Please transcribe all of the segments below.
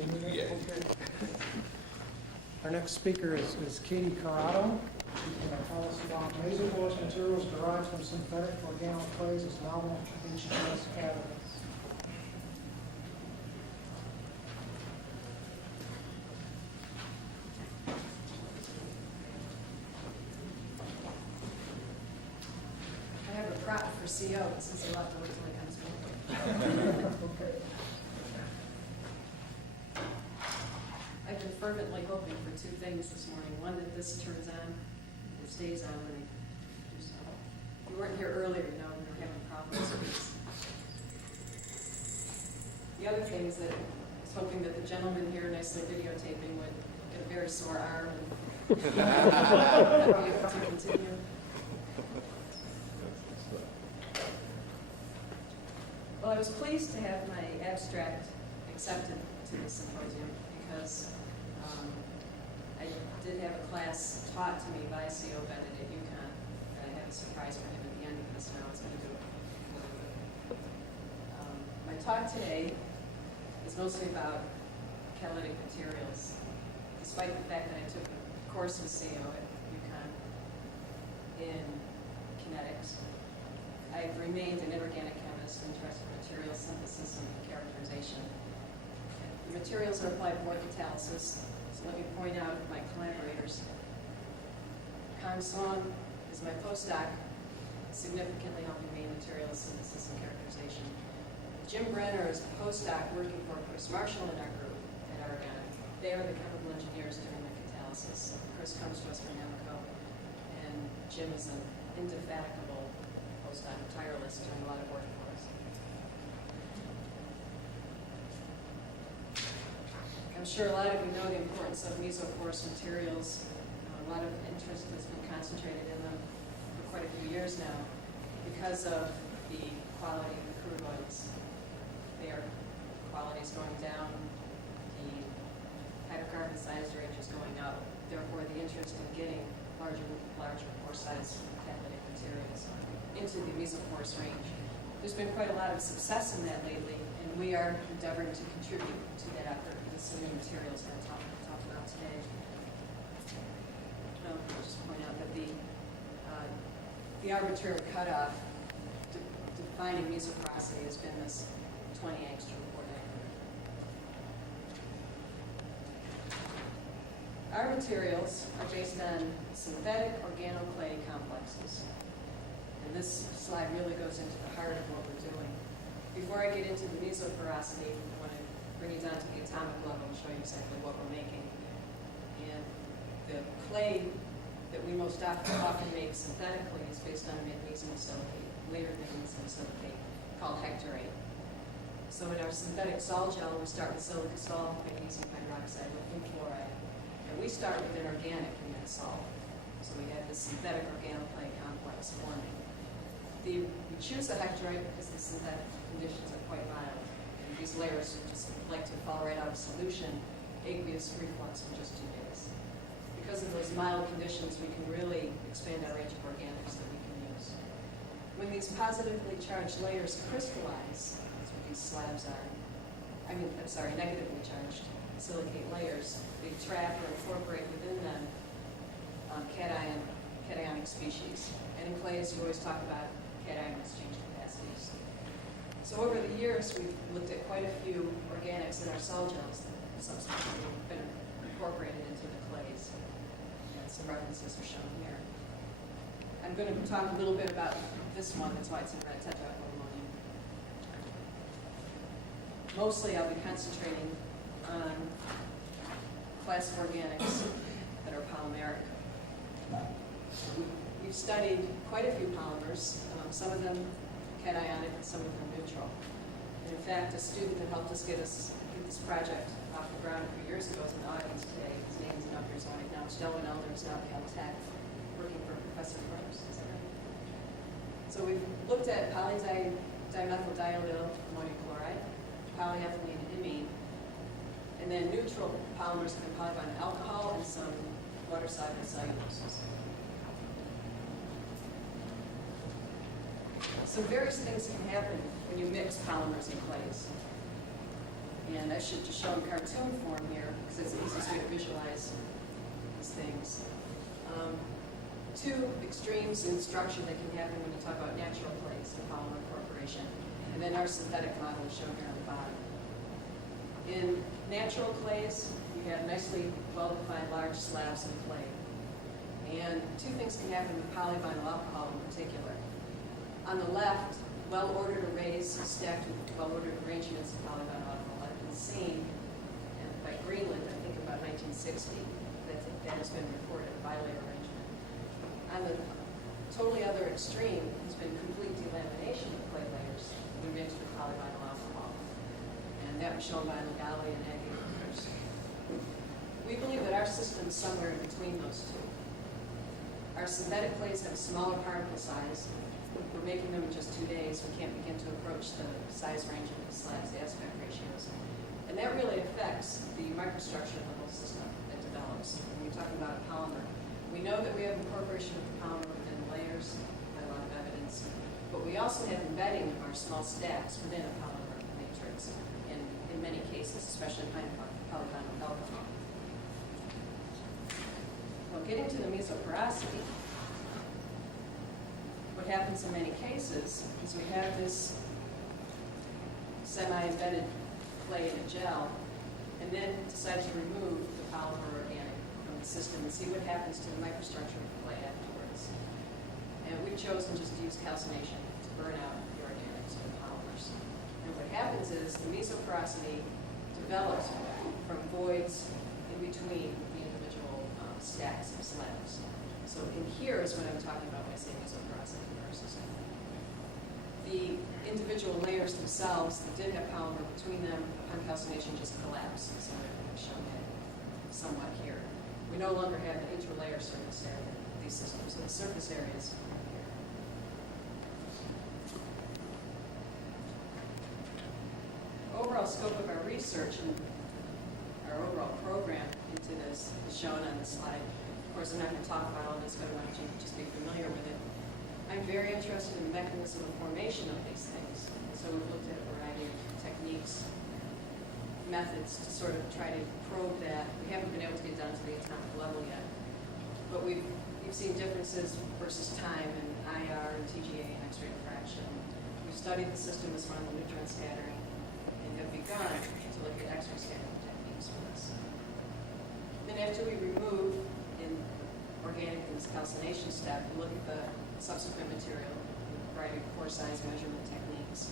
Yeah. Okay. Our next speaker is Kathleen Carrado. She's going to tell us about mesoporous materials derived from synthetic organic clays as novel HDS additives. I have a prop for CO since he'll have to wait till he comes back. Okay. I've been fervently hoping for two things this morning. One, that this turns on and stays on when I do so. If you weren't here earlier, you know we were having problems with this. The other thing is that I was hoping that the gentleman here nicely videotaping would get a very sore arm and not be able to continue. Well, I was pleased to have my abstract accepted to the symposium because I did have a class taught to me by C.O. Bennett at UConn, and I have a surprise for him at the end of this now. It's going to do it. My talk today is mostly about catalytic materials, despite the fact that I took a course with C.O. at UConn in kinetics. I've remained an inorganic chemist interested in material synthesis and characterization. The materials are applied for catalysis, so let me point out my collaborators. Kang Song is my postdoc, significantly helping me in material synthesis and characterization. Jim Brenner is a postdoc working for Chris Marshall in our group at Oregon. They are the chemical engineers doing the catalysis. Chris comes to us from Amoco, and Jim is an indefatigable postdoc, tireless, doing a lot of work for us. I'm sure a lot of you know the importance of mesoporous materials. A lot of interest has been concentrated in them for quite a few years now because of the quality of the crude oils. Their quality is going down, the hydrocarbon size range is going up. Therefore, the interest in getting larger pore size catalytic materials into the mesoporous range. There's been quite a lot of success in that lately, and we are endeavoring to contribute to that effort with some new materials that I'll talk about today. I'll just point out that the arbitrary cutoff defining mesoporosity has been this 20 angstrom per diameter. Our materials are based on synthetic organoclay complexes. And this slide really goes into the heart of what we're doing. Before I get into the mesoporosity, I want to bring you down to the atomic level and show you exactly what we're making. And the clay that we most often make synthetically is based on a magnesium silicate, layered magnesium silicate, called hectorate. So in our synthetic sol gel, we start with silica sol, magnesium hydroxide, lithium fluoride. And we start with an organic in that sol. So we have this synthetic organoclay complex forming. We choose the hectorite because the synthetic conditions are quite mild. And these layers just like to fall right out of solution, aqueous reflux in just 2 days. Because of those mild conditions, we can really expand our range of organics that we can use. When these positively charged layers crystallize, that's what these slabs are, negatively charged silicate layers, they trap or incorporate within them cationic species. And in clays, you always talk about cation exchange capacities. So over the years, we've looked at quite a few organics in our sol gels that have subsequently been incorporated into the clays. And some references are shown here. I'm going to talk a little bit about this one, that's why it's in red, tetraammonium. Mostly I'll be concentrating on class of organics that are polymeric. We've studied quite a few polymers, some of them cationic and some of them neutral. And in fact, a student that helped us get this project off the ground a few years ago is in the audience today. His name is up here, so I acknowledge Delwyn Elder is now at Caltech, working for Professor Gross. Is that right? So we've looked at polydimethyldiallyl ammonium chloride, polyethylene imine, and then neutral polymers can be polyvinyl alcohol and some water-soluble celluloses. So various things can happen when you mix polymers and clays. And I should just show in cartoon form here, because it's the easiest way to visualize these things. Two extremes in structure that can happen when you talk about natural clays and polymer incorporation. And then our synthetic model is shown here on the bottom. In natural clays, you have nicely well-defined large slabs of clay. And two things can happen with polyvinyl alcohol in particular. On the left, well-ordered arrays stacked with well-ordered arrangements of polyvinyl alcohol have been seen by Greenland, I think about 1960, that has been reported, a bilayer arrangement. On the totally other extreme has been complete delamination of clay layers when mixed with polyvinyl alcohol. And that was shown by Legali and Aggie. We believe that our system is somewhere in between those two. Our synthetic clays have a smaller particle size. We're making them in just 2 days. We can't begin to approach the size range of the slabs, the aspect ratios. And that really affects the microstructure of the whole system that develops. When we're talking about a polymer, we know that we have incorporation of the polymer within the layers, by a lot of evidence, but we also have embedding of our small stacks within a polymer matrix in many cases, especially polyvinyl alcohol. Well, getting to the mesoporosity, what happens in many cases is we have this semi-embedded clay in a gel, and then decide to remove the polymer organic from the system and see what happens to the microstructure of the clay afterwards. And we've chosen just to use calcination to burn out the organics or the polymers. And what happens is the mesoporosity develops from voids in between the individual stacks of slabs. So in here is what I'm talking about when I say mesoporosity in our system. The individual layers themselves that did have polymer between them upon calcination just collapse. So I've shown that somewhat here. We no longer have the interlayer surface area of these systems, so the surface areas are here. Overall scope of our research and our overall program into this is shown on this slide. Of course, I'm not going to talk about all this, but I want you to just be familiar with it. I'm very interested in the mechanism of formation of these things. And so we've looked at a variety of techniques, methods to sort of try to probe that. We haven't been able to get down to the atomic level yet. But we've seen differences versus time in IR and TGA and X-ray diffraction. We've studied the system as one of the neutron scattering and have begun to look at X-ray scattering techniques for this. Then after we remove in organic in this calcination step, we look at the subsequent material, a variety of pore size measurement techniques,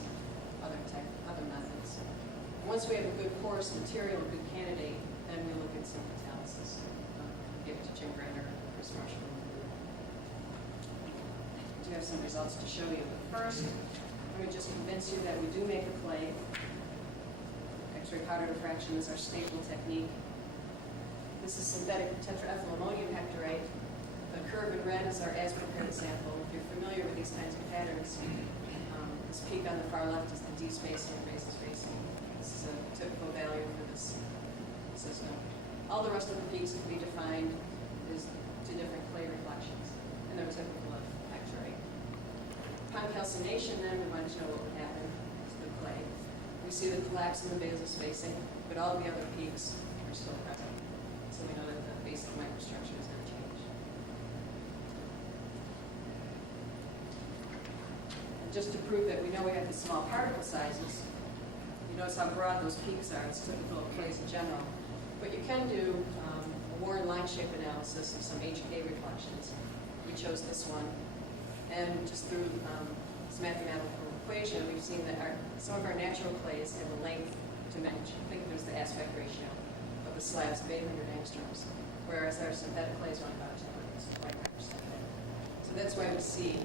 other methods. Once we have a good porous material, a good candidate, then we look at some catalysis. Give it to Jim Grainer, Chris Marshall. I do have some results to show you. But first, let me just convince you that we do make a clay. X-ray powder diffraction is our staple technique. This is synthetic tetraethylammonium hectorite. The curve in red is our as-prepared sample. If you're familiar with these kinds of patterns, this peak on the far left is the D spacing and base spacing. This is a typical value for this system. All the rest of the peaks can be defined as 2 different clay reflections, and they're typical of hectorite. Upon calcination, then, we wanted to know what would happen to the clay. We see the collapse in the basal spacing, but all the other peaks are still present. So we know that the basic microstructure is not changed. Just to prove that we know we have these small particle sizes, you notice how broad those peaks are. It's typical of clays in general. But you can do a Warren line shape analysis of some HK reflections. We chose this one. And just through this mathematical equation, we've seen that some of our natural clays have a length dimension. Think there's the aspect ratio of the slabs of 800 angstroms, whereas our synthetic clays run about 200, like microscopic. So that's why we see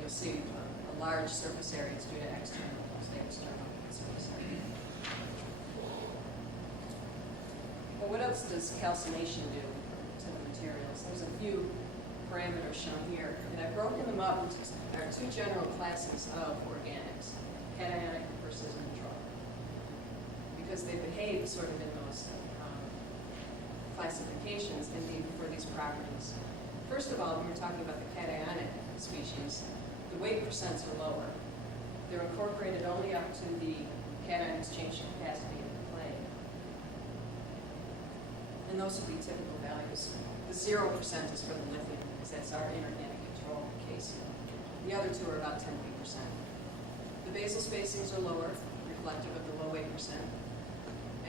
you'll see a large surface area is due to external, external surface area. Well, what else does calcination do to the materials? There's a few parameters shown here, and I've broken them up into our 2 general classes of organics, cationic versus neutral, because they behave sort of in those classifications for these properties. First of all, when we're talking about the cationic species, the weight percents are lower. They're incorporated only up to the cation exchange capacity of the clay. And those would be typical values. The 0% is for the lithium, because that's our inorganic control case. The other two are about 10%. The basal spacings are lower, reflective of the low 8%.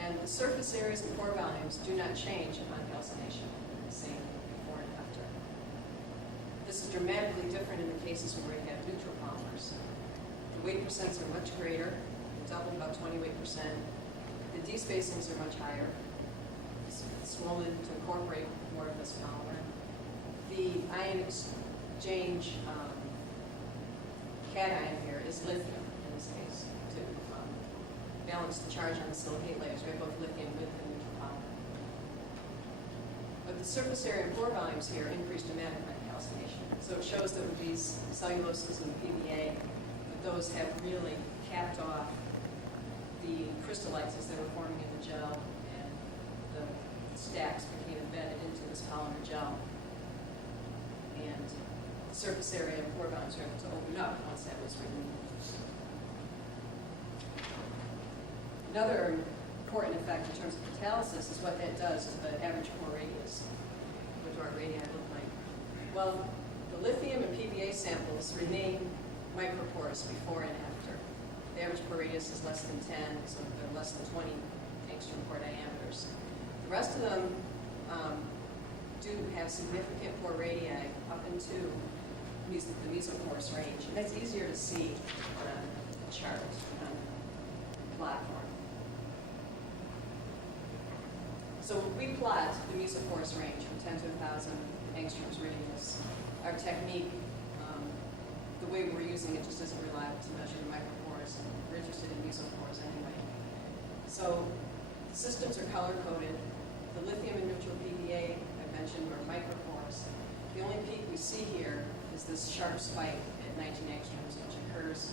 And the surface areas and pore volumes do not change upon calcination, the same before and after. This is dramatically different in the cases where we have neutral polymers. The weight percents are much greater, double about 20 weight percent. The D-spacings are much higher. It's swollen to incorporate more of this polymer. The ion exchange cation here is lithium in this case to balance the charge on the silicate layers. We have both lithium with the neutral polymer. But the surface area and pore volumes here increase dramatically on calcination. So it shows that with these celluloses and PBA, that those have really capped off the crystallites that were forming in the gel, and the stacks became embedded into this polymer gel. And the surface area and pore volumes were able to open up once that was removed. Another important effect in terms of catalysis is what that does to the average pore radius. What do our radii look like? Well, the lithium and PBA samples remain microporous before and after. The average pore radius is less than 10, so they're less than 20 angstrom pore diameters. The rest of them do have significant pore radii up into the mesoporous range, and that's easier to see on a chart, on a plot form. So we plot the mesoporous range from 10 to 1,000 angstroms radius. Our technique, the way we're using it just isn't reliable to measure the micropores, and we're interested in mesopores anyway. So the systems are color-coded. The lithium and neutral PBA I mentioned are micropores. The only peak we see here is this sharp spike at 19 angstroms, which occurs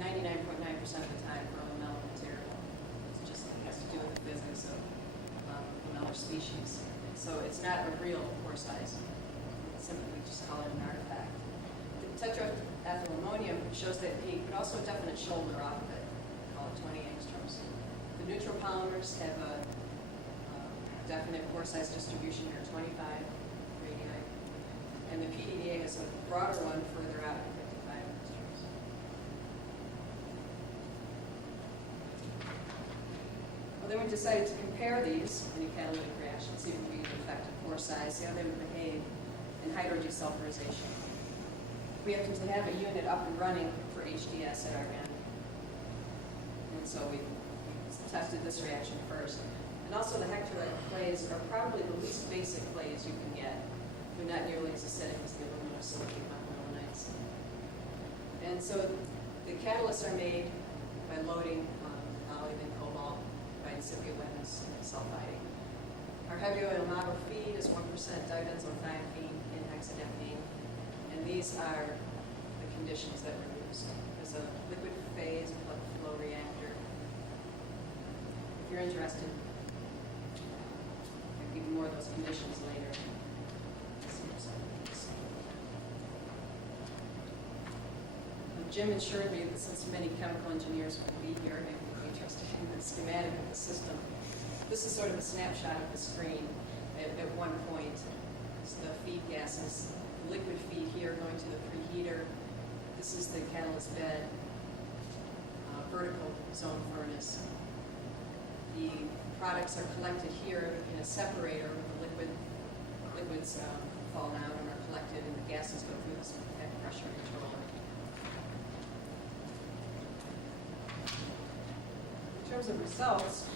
99.9% of the time for lamellar material. It just has to do with the physics of lamellar species. So it's not a real pore size. It's simply, we just call it an artifact. The tetraethyl ammonium shows that peak, but also a definite shoulder off of it. We call it 20 angstroms. The neutral polymers have a definite pore size distribution here, 25 radii. And the PDDA has a broader one further out at 55 angstroms. Well, then we decided to compare these in a catalytic reaction, see if we could affect pore size, see how they would behave in hydrodesulfurization. We happen to have a unit up and running for HDS at our end. And so we tested this reaction first. And also the hectorite clays are probably the least basic clays you can get. They're not nearly as acidic as the aluminum silicate monomilanites. And so the catalysts are made by loading olive and cobalt by incipient wetness and sulfiding. Our heavy oil model feed is 1% dibenzoyl-thiophene in hexanethene, and these are the conditions that were used. There's a liquid phase flow reactor. If you're interested, I'll give you more of those conditions later. Jim assured me that since many chemical engineers will be here, they would be interested in the schematic of the system. This is sort of a snapshot of the screen. At one point, it's the feed gases, liquid feed here going to the preheater. This is the catalyst bed, vertical zone furnace. The products are collected here in a separator where the liquids fall down and are collected, and the gases go through this pressure controller. In terms of results,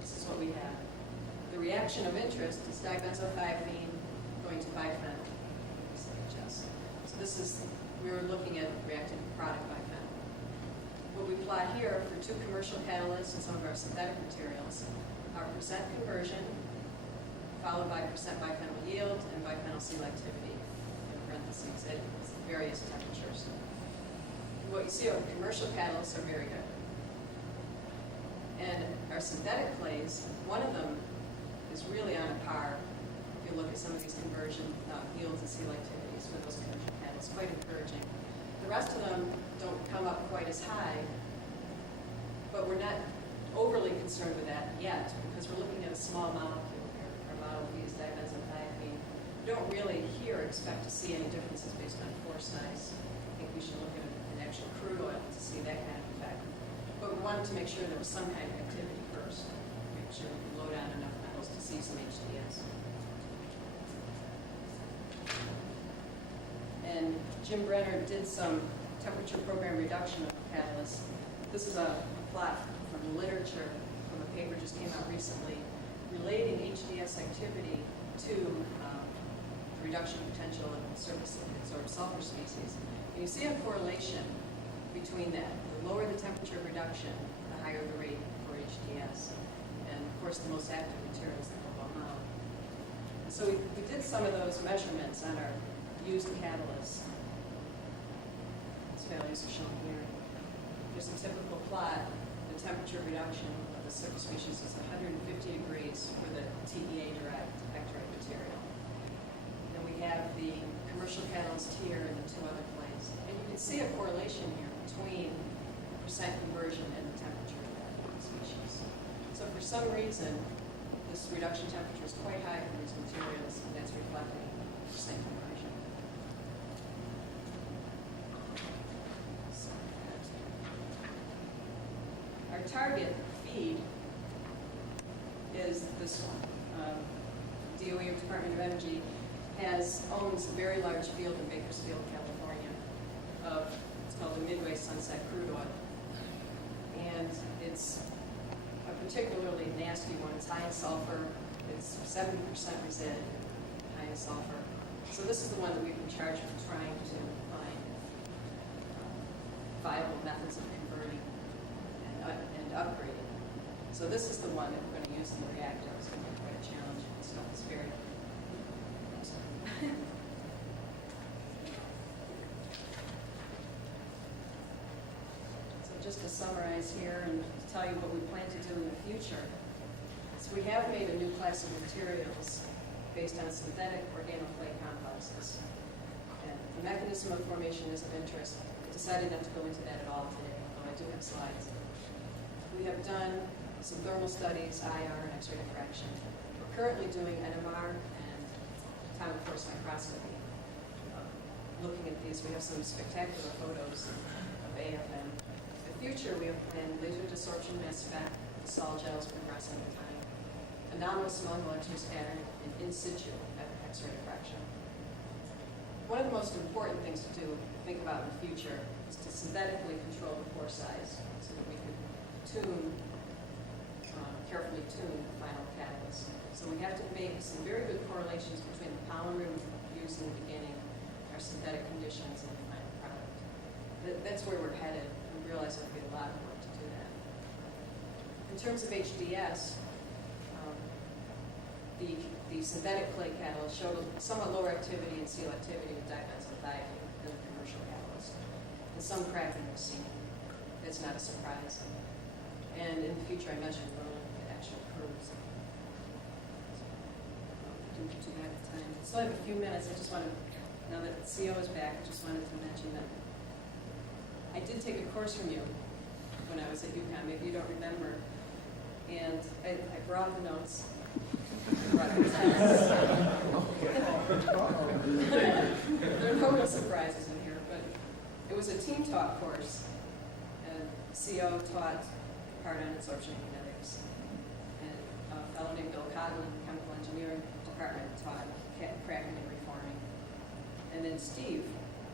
this is what we have. The reaction of interest is dibenzoyl-thiophene going to biphenyl, HDS. So this is, we were looking at reactive product biphenyl. What we plot here for two commercial catalysts and some of our synthetic materials are percent conversion, followed by percent biphenyl yield and biphenyl selectivity, in parentheses, at various temperatures. What you see are the commercial catalysts are very good. And our synthetic clays, one of them is really on a par. If you look at some of these conversion yields and selectivities for those commercial catalysts, quite encouraging. The rest of them don't come up quite as high, But we're not overly concerned with that yet, because we're looking at a small molecule here. Our model is dibenzothiophene. We don't really here expect to see any differences based on pore size. I think we should look at an actual crude oil to see that kind of effect. But we wanted to make sure there was some kind of activity first. Make sure we could load on enough metals to see some HDS. And Jim Brenner did some temperature program reduction of catalysts. This is a plot from the literature from a paper just came out recently relating HDS activity to reduction potential of surface absorbed sulfur species. And you see a correlation between that. The lower the temperature reduction, the higher the rate for HDS. And of course, the most active materials that will come out. So we did some of those measurements on our used catalysts. These values are shown here. Here's a typical plot. The temperature reduction of the surface species is 150 degrees for the TEA-derived vectorite material. Then we have the commercial catalyst here and the two other planes. And you can see a correlation here between percent conversion and the temperature of the species. So for some reason, this reduction temperature is quite high for these materials, and that's reflecting percent conversion. Our target feed is this one. DOE, Department of Energy, owns a very large field in Bakersfield, California, it's called the Midway Sunset Crude Oil. And it's a particularly nasty one. It's high in sulfur. It's 70% resid, high in sulfur. So this is the one that we've been charged with trying to find viable methods of converting and upgrading. So this is the one that we're going to use in the reactor. It's going to be quite a challenge. This stuff is very So just to summarize here and to tell you what we plan to do in the future. So we have made a new class of materials based on synthetic organoclay complexes. And the mechanism of formation is of interest. I decided not to go into that at all today, although I do have slides. We have done some thermal studies, IR, and X-ray diffraction. We're currently doing NMR and atomic force microscopy. Looking at these, we have some spectacular photos of AFM. In the future, we have planned laser desorption mass spec, the sol gels progress over time, anomalous small molecular scattering, and in situ X-ray diffraction. One of the most important things to do, think about in the future, is to synthetically control the pore size so that we could carefully tune the final catalyst. So we have to make some very good correlations between the polymer we use in the beginning, our synthetic conditions, and the final product. That's where we're headed. We realize there'll be a lot of work to do that. In terms of HDS, the synthetic clay catalyst showed somewhat lower activity and selectivity with dibenzothiophene than the commercial catalyst. And some cracking was seen. That's not a surprise. And in the future, I mentioned we're looking at actual crudes. Didn't get too bad at the time. So I have a few minutes. I just want to, now that the CO is back, I just wanted to mention that I did take a course from you when I was at UConn. Maybe you don't remember. And I brought the notes. I brought the tests. There are no surprises in here, but it was a team talk course. And CO taught part on absorption kinetics. And a fellow named Bill Coughlin, chemical engineering department, taught cracking and reforming. And then Steve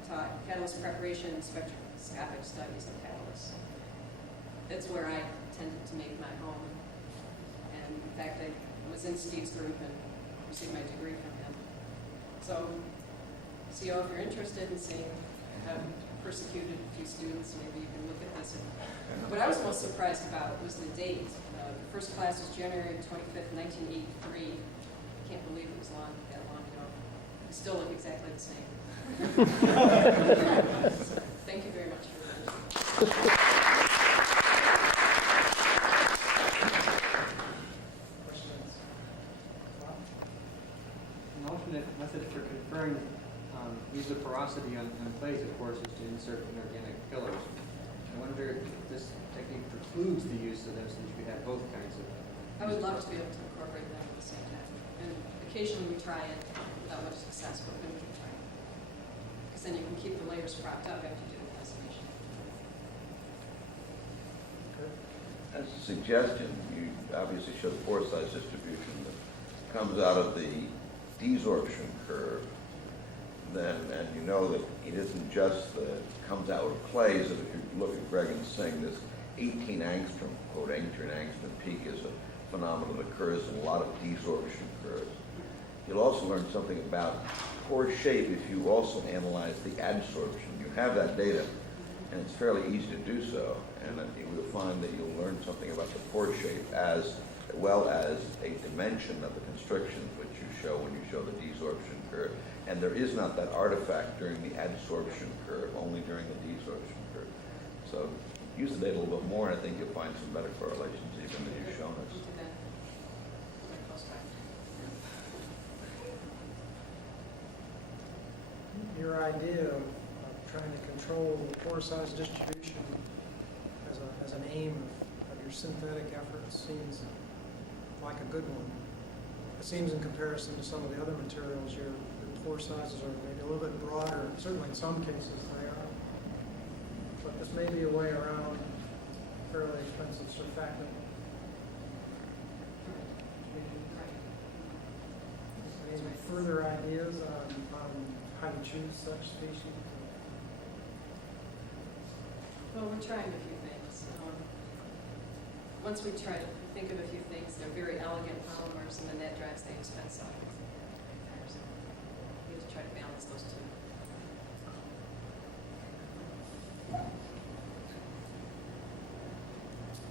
taught catalyst preparation and spectroscopic studies of catalysts. That's where I tended to make my home. And in fact, I was in Steve's group and received my degree from him. So, CO, if you're interested in seeing how persecuted a few students, maybe you can look at this. What I was most surprised about was the date. The first class was January 25th, 1983. I can't believe it was that long ago. We still look exactly the same. So, thank you very much for that. Questions? Bob? An alternate method for conferring mesoporosity on clays, of course, is to insert inorganic fillers. And wonder if this technique precludes the use of those, so that you could have both kinds of. I would love to be able to incorporate them at the same time. And occasionally we try it without much success, but we're going to keep trying. Because then you can keep the layers propped up after you do the decimation. As a suggestion, you obviously show the pore size distribution that comes out of the desorption curve. Then, and you know that it isn't just that it comes out with clays, that if you look at Greg and saying this 18 angstrom, quote, 18 angstrom peak is a phenomenon that occurs in a lot of desorption curves. You'll also learn something about pore shape if you also analyze the adsorption. You have that data, and it's fairly easy to do so, and you will find that you'll learn something about the pore shape as well as a dimension of the constrictions which you show when you show the desorption curve. And there is not that artifact during the adsorption curve, only during the desorption curve. So use the data a little bit more, and I think you'll find some better correlations even than you've shown us. We'll do that. Very close by. Your idea of trying to control the pore size distribution as an aim of your synthetic efforts seems like a good one. It seems in comparison to some of the other materials, your pore sizes are maybe a little bit broader. Certainly in some cases they are. But this may be a way around fairly expensive surfactant. Any further ideas on how to choose such species? Well, we're trying a few things. Once we try to think of a few things, they're very elegant polymers, and then that drives the expense up. So we have to try to balance those two.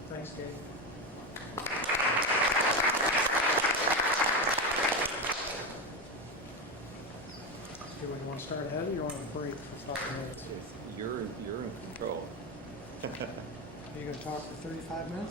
Thanks, Gabe. Do we want to start ahead, or you want to break for 5 minutes? You're in control. Are you going to talk for 35 minutes?